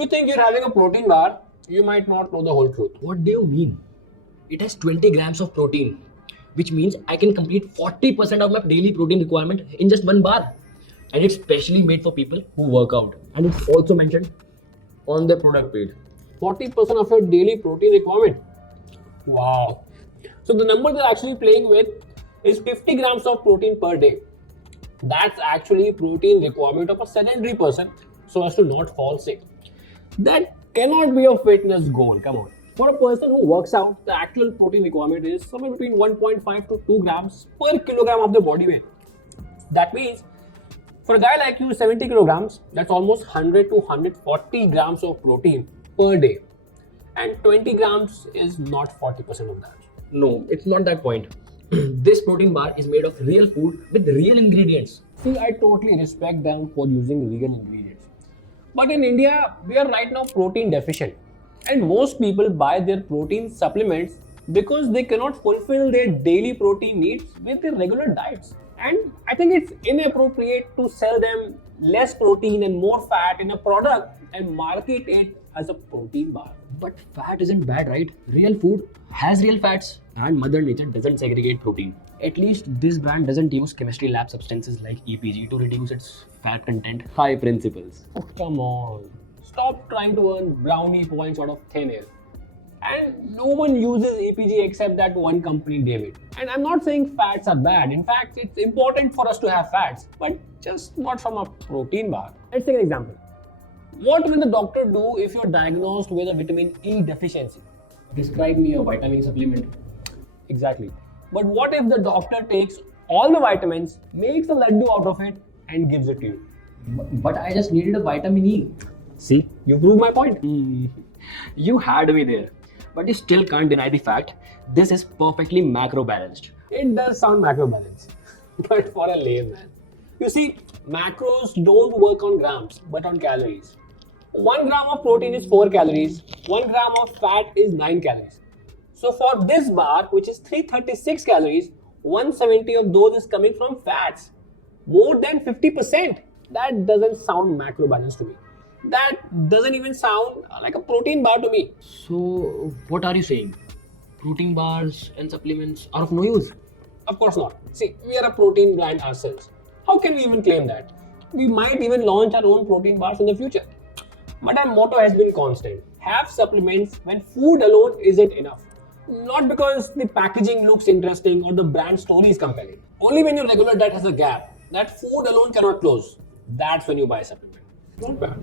you think you're having a protein bar, you might not know the whole truth. What do you mean? It has 20 grams of protein, which means I can complete 40% of my daily protein requirement in just one bar. And it's specially made for people who work out. And it's also mentioned on the product page. 40% of your daily protein requirement. Wow. So the number they're actually playing with is 50 grams of protein per day. That's actually protein requirement of a sedentary person so as to not fall sick. That cannot be a fitness goal. Come on. For a person who works out, the actual protein requirement is somewhere between 1.5 to 2 grams per kilogram of the body weight. That means for a guy like you, 70 kilograms, that's almost 100 to 140 grams of protein per day. And 20 grams is not 40% of that. No, it's not that point. This protein bar is made of real food with real ingredients. See, I totally respect them for using real ingredients. But in India, we are right now protein deficient. And most people buy their protein supplements because they cannot fulfill their daily protein needs with their regular diets. And I think it's inappropriate to sell them less protein and more fat in a product and market it as a protein bar. But fat isn't bad, right? Real food has real fats, and Mother Nature doesn't segregate protein. At least this brand doesn't use chemistry lab substances like EPG to reduce its fat content. High principles. Oh, come on. Stop trying to earn brownie points out of thin air. And no one uses EPG except that one company, David. And I'm not saying fats are bad. In fact, it's important for us to have fats, but just not from a protein bar. Let's take an example. What will the doctor do if you're diagnosed with a vitamin E deficiency? Describe me a vitamin supplement. Exactly. But what if the doctor takes all the vitamins, makes a laddu out of it, and gives it to you? But I just needed a vitamin E. See, you proved my point. You had me there. But you still can't deny the fact this is perfectly macro balanced. It does sound macro balanced, but for a layman. You see, macros don't work on grams, but on calories. 1 gram of protein is 4 calories, 1 gram of fat is 9 calories. So for this bar, which is 336 calories, 170 of those is coming from fats. More than 50%. That doesn't sound macro balanced to me. That doesn't even sound like a protein bar to me. So, what are you saying? Protein bars and supplements are of no use? Of course not. See, we are a protein brand ourselves. How can we even claim that? We might even launch our own protein bars in the future. But our motto has been constant. Have supplements when food alone isn't enough. Not because the packaging looks interesting or the brand story is compelling. Only when your regular diet has a gap that food alone cannot close. That's when you buy a supplement. Not bad.